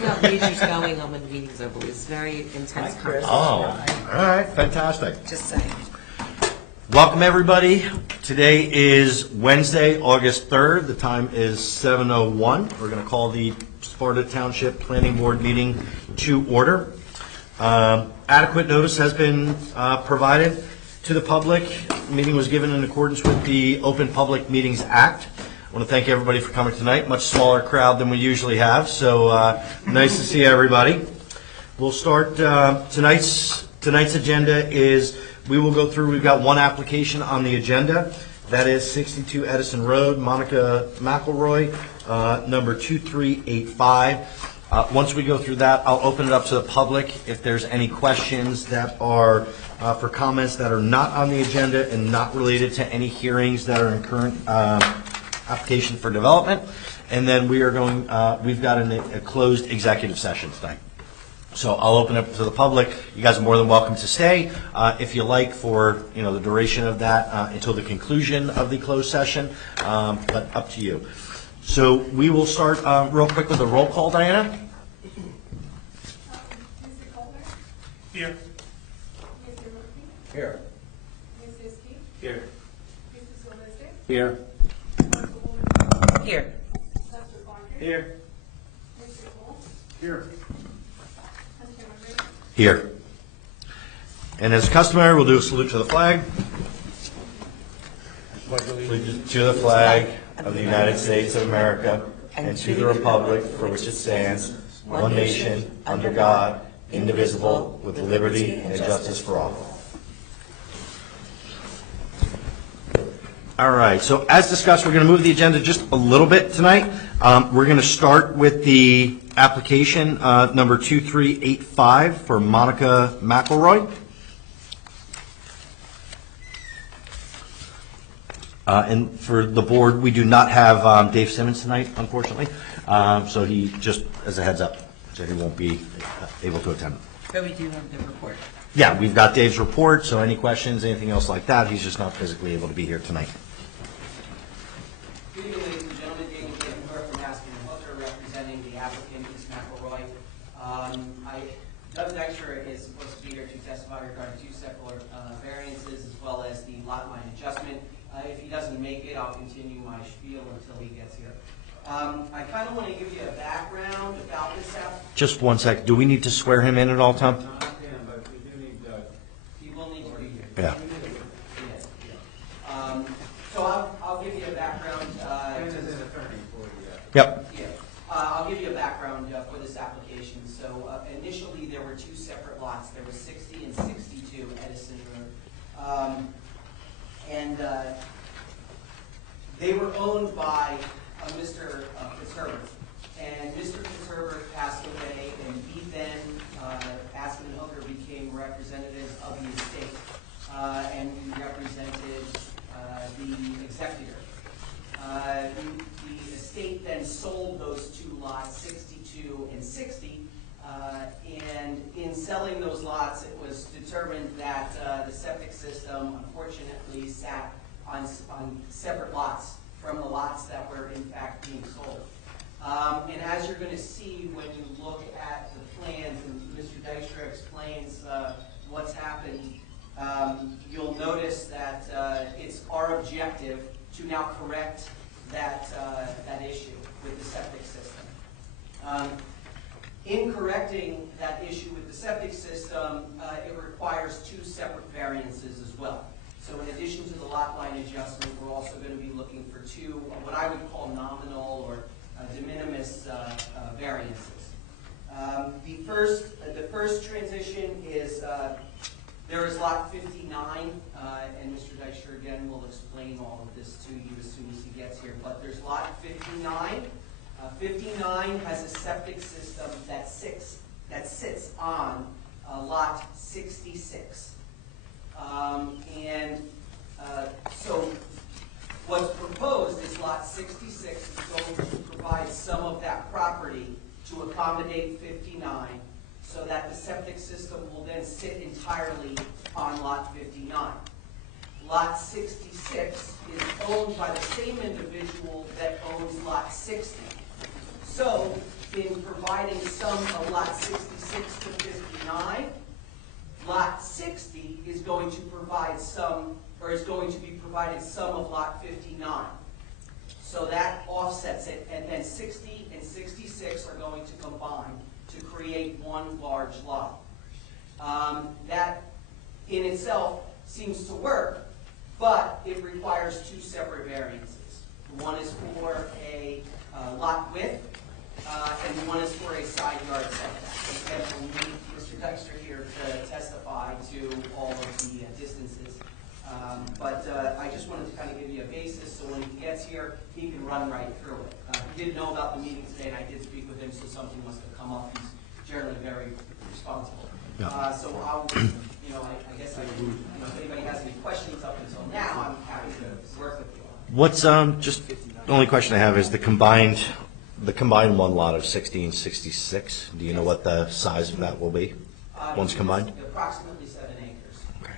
We've got lasers going on when meetings are, but it's very intense conversation. Oh, all right, fantastic. Just saying. Welcome, everybody. Today is Wednesday, August 3rd. The time is 7:01. We're going to call the Sparta Township Planning Board meeting to order. Adequate notice has been provided to the public. The meeting was given in accordance with the Open Public Meetings Act. I want to thank everybody for coming tonight. Much smaller crowd than we usually have, so nice to see everybody. We'll start tonight's agenda is we will go through. We've got one application on the agenda. That is 62 Edison Road, Monica McElroy, number 2385. Once we go through that, I'll open it up to the public. If there's any questions that are for comments that are not on the agenda and not related to any hearings that are in current application for development, and then we are going. We've got a closed executive session tonight. So I'll open it up to the public. You guys are more than welcome to stay if you like for the duration of that until the conclusion of the closed session, but up to you. So we will start real quick with a roll call, Diana. Mr. Colbert? Here. Mr. Murphy? Here. Ms. Iskey? Here. Mr. Sylvester? Here. Councilwoman? Here. Dr. Parker? Here. Mr. Cole? Here. Mr. Murphy? Here. And as customary, we'll do a salute to the flag. Allegiance to the flag of the United States of America and to the republic for which it stands, one nation, under God, indivisible, with liberty and justice for all. All right, so as discussed, we're going to move the agenda just a little bit tonight. We're going to start with the application number 2385 for Monica McElroy. And for the board, we do not have Dave Simmons tonight, unfortunately. So he just, as a heads up, so he won't be able to attend. But we do have the report. Yeah, we've got Dave's report, so any questions, anything else like that, he's just not physically able to be here tonight. Good evening, ladies and gentlemen. David Gittenberg from Aspen and Hooker, representing the applicant, Ms. McElroy. Doug Dykstra is supposed to be here to testify regarding two separate variances as well as the lot line adjustment. If he doesn't make it, I'll continue my spiel until he gets here. I kind of want to give you a background about this application. Just one sec. Do we need to swear him in at all, Tom? But we do need Doug. He will need to be here. Yeah. So I'll give you a background. Yep. Yeah, I'll give you a background for this application. So initially there were two separate lots. There was 60 and 62 Edison Road. And they were owned by Mr. Fitzherbert. And Mr. Fitzherbert passed away, and he then, Aspen and Hooker became representatives of the estate. And we represented the executor. The estate then sold those two lots, 62 and 60. And in selling those lots, it was determined that the septic system unfortunately sat on separate lots from the lots that were in fact being sold. And as you're going to see when you look at the plans, and Mr. Dykstra explains what's happened, you'll notice that it's our objective to now correct that issue with the septic system. In correcting that issue with the septic system, it requires two separate variances as well. So in addition to the lot line adjustment, we're also going to be looking for two, what I would call nominal or de minimis variances. The first transition is there is lot 59, and Mr. Dykstra again will explain all of this to you as soon as he gets here. But there's lot 59. 59 has a septic system that sits on lot 66. So what's proposed is lot 66 is going to provide some of that property to accommodate 59 so that the septic system will then sit entirely on lot 59. Lot 66 is owned by the same individual that owns lot 60. So in providing some of lot 66 to 59. Lot 60 is going to provide some, or is going to be provided some of lot 59. So that offsets it, and then 60 and 66 are going to combine to create one large lot. That in itself seems to work, but it requires two separate variances. One is for a lot width, and one is for a side yard setback. And we'll need Mr. Dexter here to testify to all of the distances. But I just wanted to kind of give you a basis, so when he gets here, he can run right through it. He didn't know about the meeting today, and I did speak with him, so something must have come up. He's generally very responsible. Yeah. So I'll, I guess if anybody has any questions up until now, I'm happy to work with you on it. What's, just, the only question I have is the combined one lot of 60 and 66. Do you know what the size of that will be, once combined? Approximately 7 acres. Okay.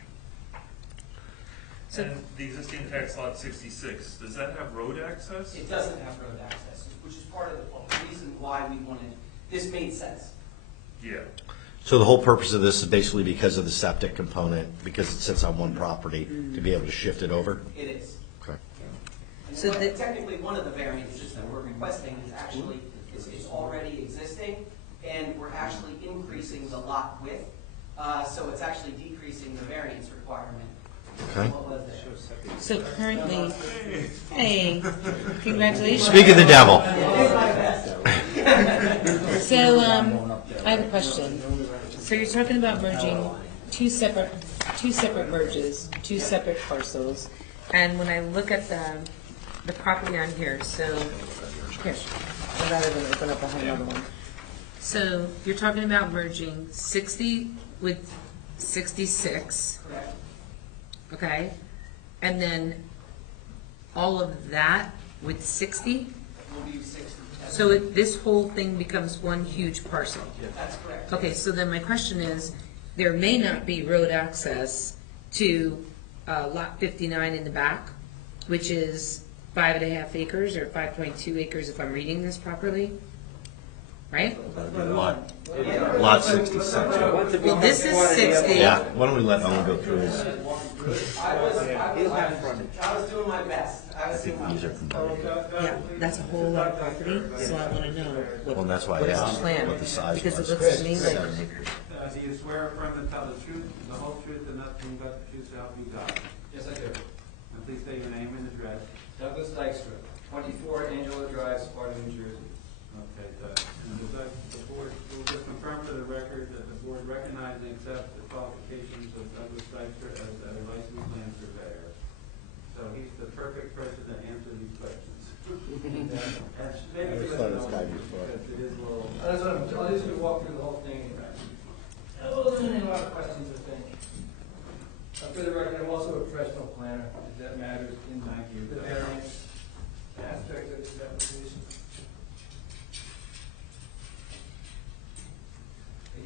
And the existing tax lot 66, does that have road access? It doesn't have road access, which is part of the reason why we wanted, this made sense. Yeah. So the whole purpose of this is basically because of the septic component, because it sits on one property, to be able to shift it over? It is. Okay. And So the- technically, one of the variances that we're requesting is actually, is already existing, and we're actually increasing the lot width. So it's actually decreasing the variance requirement. Okay. What was there? So currently, hey, congratulations. Speak of the devil. So, I have a question. So you're talking about merging two separate merges, two separate parcels. And when I look at the property on here, so, here, rather than open up a whole other one. So you're talking about merging 60 with 66, Correct. okay? And then all of that with 60? We'll be 60. So this whole thing becomes one huge parcel? That's correct. Okay, so then my question is, there may not be road access to lot 59 in the back, which is 5.5 acres or 5.2 acres if I'm reading this properly, right? Lot 66. Well, this is 60. Yeah, why don't we let Owen go through his, I was doing my best. these are combined. Yeah, that's a whole lot of property, so I want to know Well, what that's why I what is asked the plan? what the size Because it was. looks to me like, Do you swear affirm to tell the truth, the whole truth, and nothing but the truth to help you God? Yes, I do. And please state your name and address. Douglas Dykstra, 24 Angela Drive, Sparta, New Jersey. Okay, and the board will just confirm for the record that the board recognizes and accepts the qualifications of Douglas Dykstra as a licensed land surveyor. So he's the perfect person to answer these questions. And maybe we let know, because it is a little. I'll just walk through the whole thing. Well, there's a lot of questions, I think. For the record, I'm also a professional planner, if that matters in the variance aspect of this application.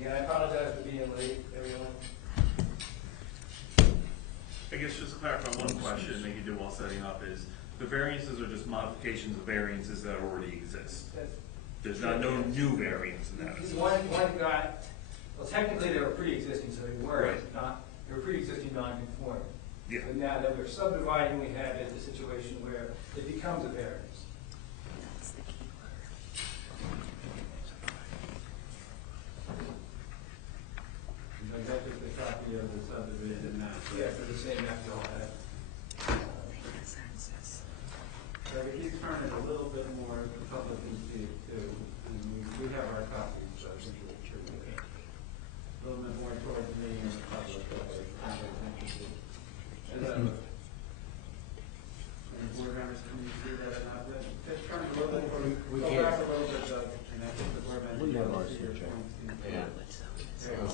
Again, I apologize for being late, everyone. I guess just to clarify one question that you do while setting up is, the variances are just modifications of variances that already exist. There's not no new variance in that. One got, well, technically they were pre-existing, so they were Right. not, they were pre-existing non-conforming. Yeah. But now that we're subdividing, we have a situation where it becomes a variance. I got just a copy of the subdivision map. Yeah, for the same map you all had. So if you turn it a little bit more, the public can see it too. And we have our copies, so I think it should be a little bit more towards me and the public. And the board members, can you see that or not? Just turn it a little bit, go back a little bit, Doug, and I think the board members will see your points. There you go.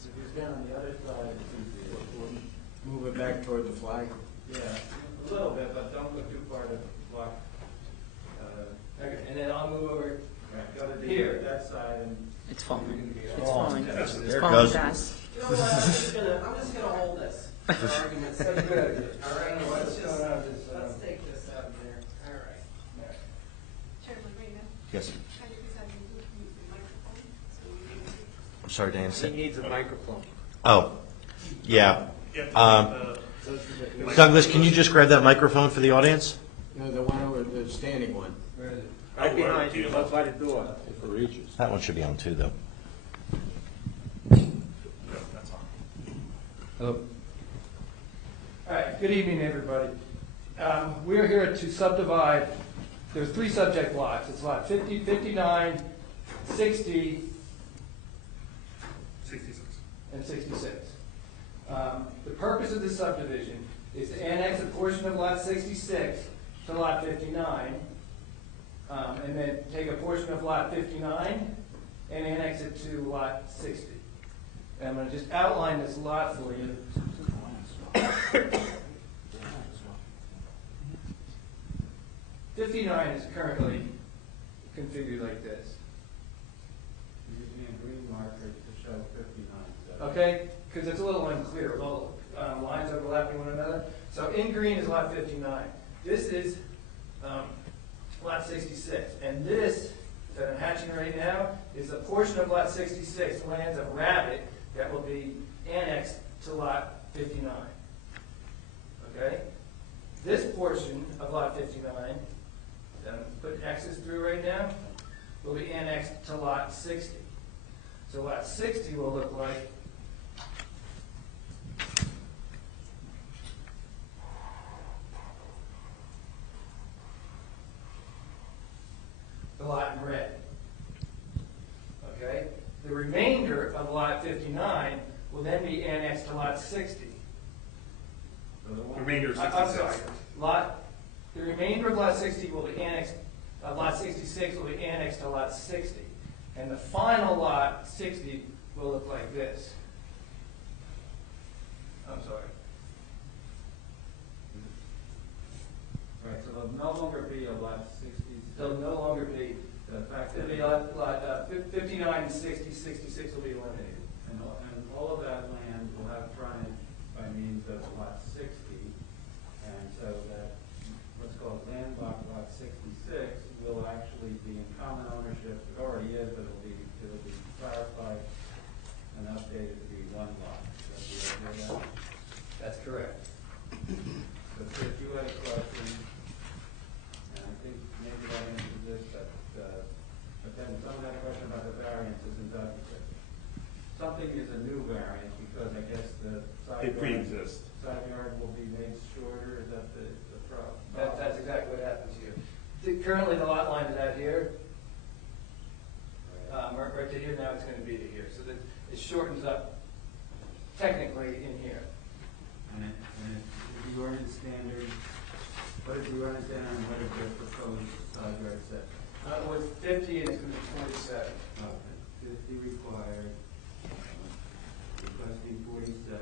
If you stand on the other side, it's easier. Move it back toward the flag. Yeah, a little bit, but don't go too far to block. Okay, and then I'll move over. Go to Here. that side and. it's falling. It's falling. There It's it falling goes. fast. You know what, I'm just gonna hold this for argument's sake. All right, What's going on with this? let's take this out there. All right. Chairman Rena, Yes. can you please have your I'm sorry, Dan. He needs a microphone. Oh, yeah. Douglas, can you just grab that microphone for the audience? No, the one over, the standing one. Where is it? Right behind you, up by the door, if it reaches. That one should be on too, though. Hello. All right, good evening, everybody. We're here to subdivide, there's 3 subject lots. It's lot 50, 59, 60, 66. and 66. The purpose of this subdivision is to annex a portion of lot 66 to lot 59, and then take a portion of lot 59 and annex it to lot 60. And I'm going to just outline this lot for you. 59 is currently configured like this. Using a green marker to show 59. Okay, because it's a little unclear, with all lines overlapping one another. So in green is lot 59. This is lot 66. And this that I'm hatching right now is a portion of lot 66, lands of Rabbit, that will be annexed to lot 59. Okay? This portion of lot 59, that I'm putting X's through right now, will be annexed to lot 60. So lot 60 will look like the lot in red. Okay? The remainder of lot 59 will then be annexed to lot 60. The remainder of I'm 66. sorry. The remainder of lot 60 will be annexed, lot 66 will be annexed to lot 60. And the final lot 60 will look like this. I'm sorry. Right, so there'll no longer be a lot 60. They'll no longer be, The fact it'll that, be lot 59 and 60, 66 will be eliminated. and all of that land will have frontage by means of lot 60. And so that, what's called landlocked lot 66 will actually be in common ownership. It already is, but it'll be clarified and updated to be one lot. Is that the idea of that? That's correct. So if you had a question, and I think maybe that answers this, but then someone had a question about the variances and something is a new variance because I guess the side It yard, pre-exists. side yard will be made shorter, is that the problem? That's exactly what happens here. Currently, the lot line is out here, right to here, now it's going to be to here. So that it shortens up technically in here. And the ordinance standard, what is the ordinance standard and what is the proposed side yard setback? With 50 and it's going to be 27. 50 required, requesting 47.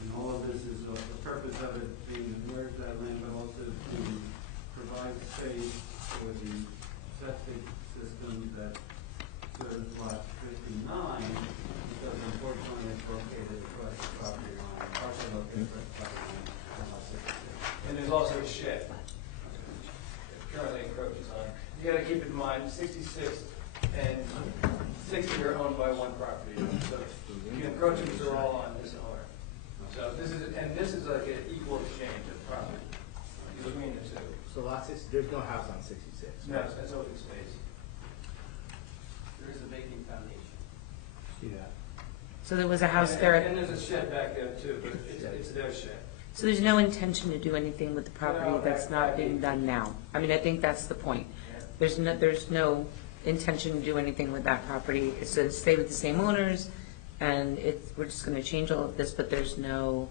And all of this is, the purpose of it being to merge that land, but also to provide space for the septic system that serves lot 59, because unfortunately it's located across the property line, partially located across the property line on lot 66. And there's also a shed. It currently encroaches on. You got to keep in mind, 66 and 60 are owned by one property owner. So the encroachments are all on this owner. So this is like an equal exchange of property between the two. So lot 6, there's no house on 66. No, that's open space. There is a vacant foundation. See that? So there was a house And there, there's a shed back there too, but it's their shed. so there's no intention to do anything with the property that's not being done now. I mean, I think that's the point. There's no intention to do anything with that property. It's to stay with the same owners, and we're just gonna change all of this, but there's no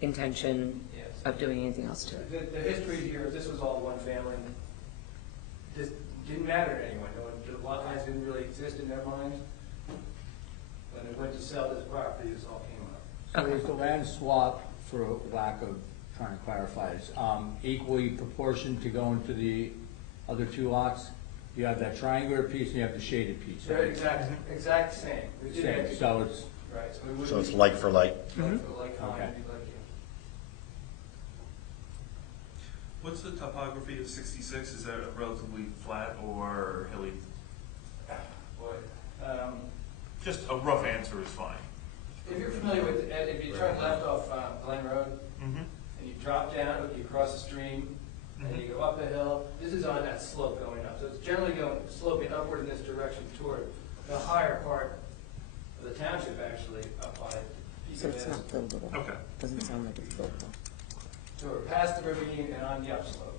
intention Yes. of doing anything else to it. The history here, this was all one family. This didn't matter to anyone. The lot lines didn't really exist in their minds. When they went to sell this property, this all came up. So is the land swap, for lack of trying to clarify this, equally proportioned to go into the other 2 lots? You have that triangular piece and you have the shaded piece. They're exact same. We did Same, have- so it's, Right, so we wouldn't. So it's like for like. Like, Okay. What's the topography of 66? Is that relatively flat or hilly? Just a rough answer is fine. If you're familiar with, if you turn left off Glen Road, Mm-hmm. and you drop down, you cross the stream, and you go up a hill, this is on that slope going up. So it's generally going, sloping upward in this direction toward the higher part of the township, actually, up by So it's not Peak buildable. Okay. Doesn't sound like it's buildable. So we're past the ravine and on the upslope.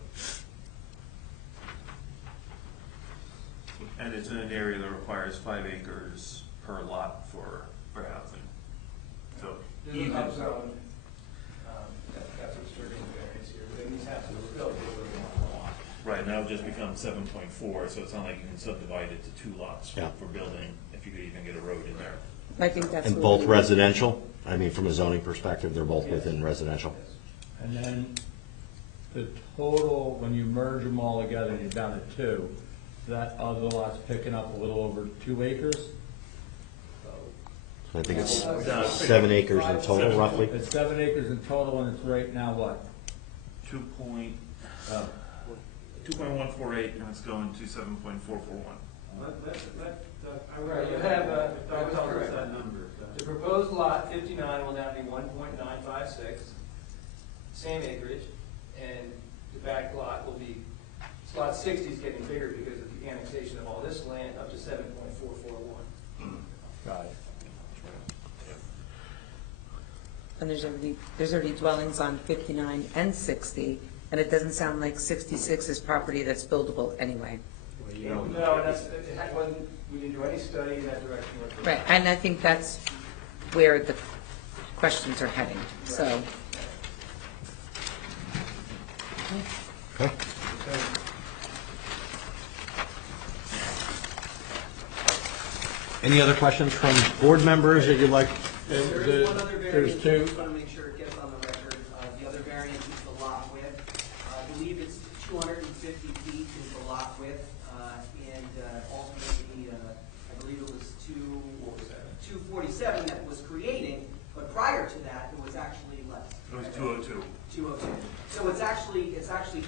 And it's in an area that requires 5 acres per lot for housing. So This is even, up zone, that's what's triggering the variance here. Then these houses were built, they were on a lot. right, now it just becomes 7.4, so it's not like you can subdivide it to 2 lots Yeah. for building, if you could even get a road in there. I think that's. And what both we- residential? I mean, from a zoning perspective, they're both within residential? And then the total, when you merge them all together, you're down to 2. That other lot's picking up a little over 2 acres. So I think it's 7 acres in total, roughly? It's 7 acres in total, and it's right now what? 2.148, and it's going to 7.441. Right, you have, Don't tell us that number. the proposed lot 59 will now be 1.956, same acreage, and the back lot will be, lot 60 is getting bigger because of the annexation of all this land up to 7.441. Got it. And there's already dwellings on 59 and 60, and it doesn't sound like 66 is property that's buildable anyway. No, that's, we didn't do any study in that direction whatsoever. Right, and I think that's where the questions are heading, so. Okay. Any other questions from board members that you'd like? There is one other There's variance, I two. just want to make sure it gets on the record. The other variance is the lot width. I believe it's 250 feet is the lot width, and ultimately, I believe it was 247 that was creating, but prior to that, it was actually less. It was 202. 202. So it's actually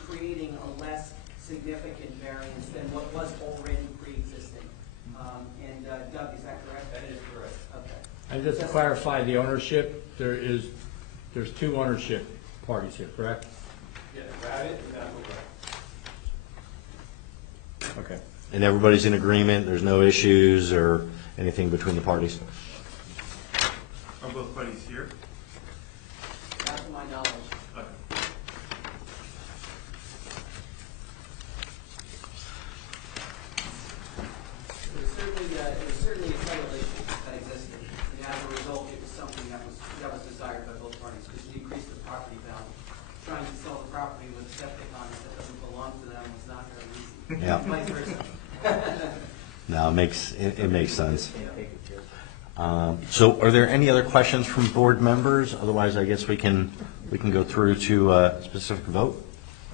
creating a less significant variance than what was already pre-existing. And Doug, is that correct? That is correct. Okay. And just to clarify, the ownership, there's 2 ownership parties here, correct? Yeah, Rabbit and Applewood. Okay. And everybody's in agreement, there's no issues or anything between the parties? Are both buddies here? Not to my knowledge. Okay. It was certainly a title issue that existed, and as a result, it was something that was desired by both parties, because it increased the property value. Trying to sell the property with a septic on it that doesn't belong to them was not very easy. Yeah. Vice versa. No, it makes sense. So are there any other questions from board members? Otherwise, I guess we can go through to a specific vote.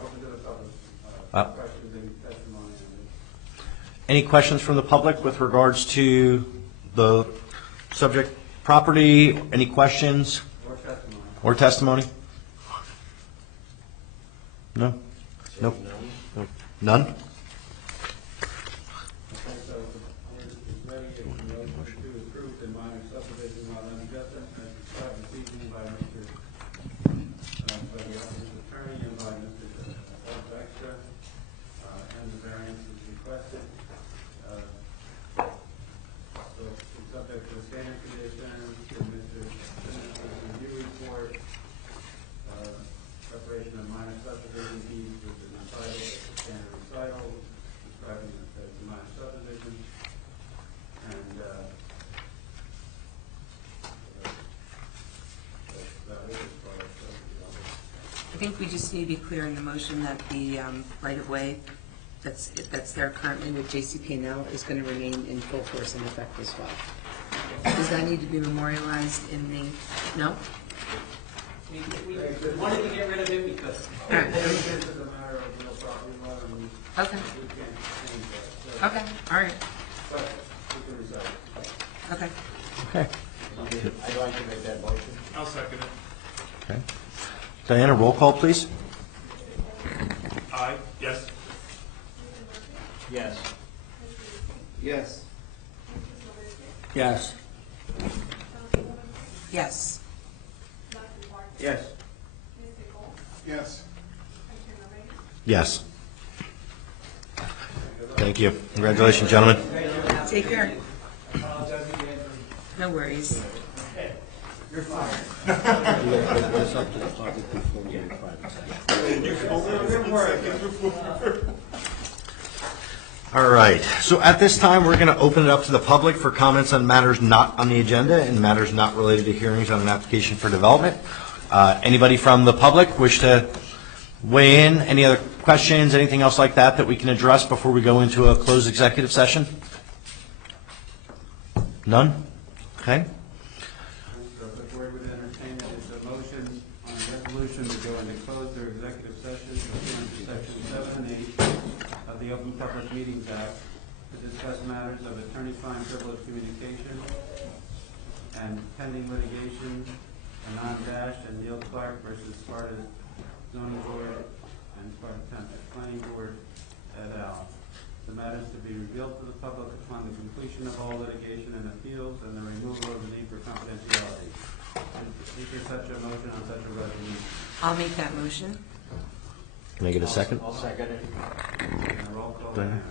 Open to the public, Uh, questions and testimony on this. Any questions from the public with regards to the subject property? Any questions Or testimony. or testimony? No? Nope. Nope. None? Okay, so the board is ready to motion to approve the minor subdivision lot unadjusted as described this evening by Mr. By the office attorney and by Mr. Baxter, and the variance is requested. So it's subject to the standard conditions, to Mr. Simmons' review report, preparation of minor subdivision deeds with the recital, standard recital, describing it as a minor subdivision, and, that's about it as far as subdivision. I think we just need to be clear in the motion that the right-of-way that's there currently with JCP&L is going to remain in full force and effect as well. Does that need to be memorialized in the, no? We wanted to get rid of it because All right. This is a matter of real property law, and we Okay, can't change that. So, okay, all right, but we can decide. okay. Okay. I'd like to make that motion. I'll second it. Okay. Diana, roll call, please. Aye. Yes. Yes. Yes. Yes. Councilwoman Yes. Dr. Barton. Yes. Mr. Cole. Yes. And Chairman Linger. Yes. Thank you. Congratulations, gentlemen. Take care. Apologize again for No worries. All right, so at this time, we're going to open it up to the public for comments on matters not on the agenda and matters not related to hearings on an application for development. Anybody from the public wish to weigh in? Any other questions, anything else like that that we can address before we go into a closed executive session? None? Okay. So the board would entertain it as a motion on a resolution to go into closed or executive session pursuant to section 7 and 8 of the Open Public Meetings Act to discuss matters of attorney-client privilege communication and pending litigation, Anon Dash and Neil Clark versus Sparta zoning board and Sparta planning board et al. The matters to be revealed to the public upon the completion of all litigation and appeals and the removal of the need for confidentiality. Is there such a motion on such a resolution? I'll make that motion. Can I get a second? I'll second it. And a roll call. Done.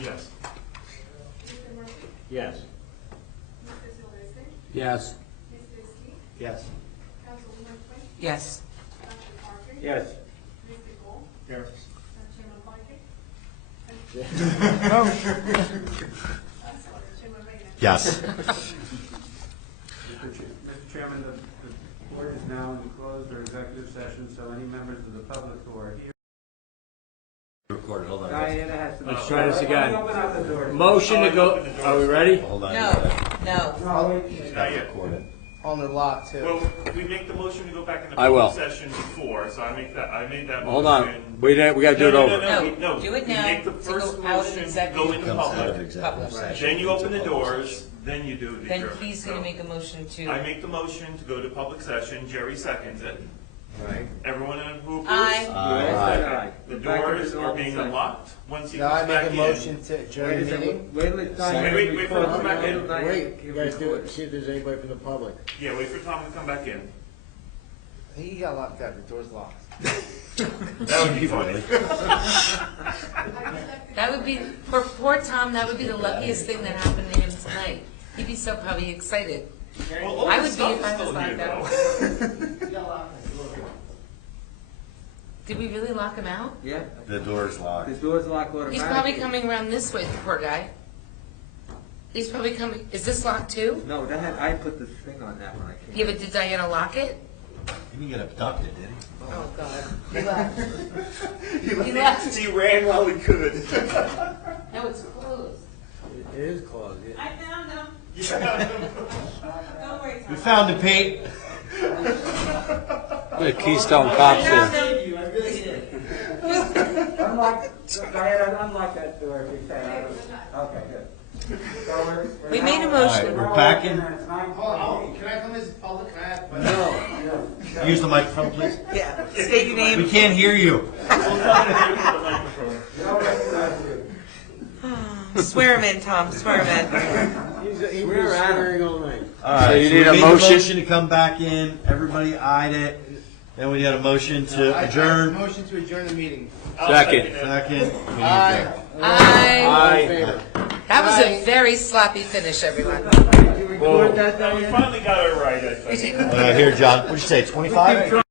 Yes. Mr. Murphy. Yes. Mr. Silvestre. Yes. Mr. Ski. Yes. Councilwoman Quinn. Yes. Dr. Parker. Yes. Mr. Cole. Yes. And Chairman Linger. I'm sorry, Chairman Linger. Yes. Mr. Chairman, the board is now in closed or executive session, so any members of the public who are here. Recorded, hold on. Diana has to. Let's try this again. Open up the door. Motion to go, are we ready? Hold on. No, no. No, wait. Not yet. On the lot too. Well, we make the motion to go back into I will. public session before, so I made that motion. Hold on, we gotta do it No, over. No, do it You now make the to first go out of motion, executive. go into Comes out of public, executive Public. session. then you open the Into public doors, session. then you do the Then adjournment. he's gonna So, make a motion I to, make the motion to go to public session, Jerry seconds it. Right. Everyone who approves? Aye. Aye. The doors are being unlocked once he Now I comes make back a in. motion to adjourn the meeting. Wait, Wait for him to come back in. wait, you guys do it, see if there's anybody from the public. Yeah, wait for Tom to come back in. He got locked out, the door's locked. That would be funny. that would be, for poor Tom, that would be the luckiest thing that happened to him tonight. He'd be so probably excited. Well, all I the would be stuff if I is was still like here, that. though. Did we really lock him out? Yeah, The door's locked. the door's locked He's automatically. probably coming around this way, the poor guy. He's probably coming, is this locked too? No, that had, I put the thing on that when I came. Yeah, but did Diana lock it? He didn't get abducted, did he? Oh, God. He left. He left. He ran while he could. No, it's closed. It is closed. I found them. Yeah. Don't worry, We Tom. found it, Pete. The Keystone Cops Found here. him. I really did. Unlock, Diana, unlock that door if you can. Okay, good. So We made a All right, motion. we're back in. It's 9:48. Can I come as public? Can I have? No, Use the microphone, please. Yeah, state your We name. can't hear you. no, you don't recognize you. Swear him in, Tom, swear him in. He's been We're at it. swearing all night. All right, So you so need we a made the motion? motion to come back in. Everybody eyed it. Then we had a motion to adjourn. Motion to adjourn the meeting. Second. Second. Aye. Aye. All in favor? That was a very sloppy finish, everyone. Did you record that, We Diana? finally got it right, I think. Here, John. What'd you say, 25?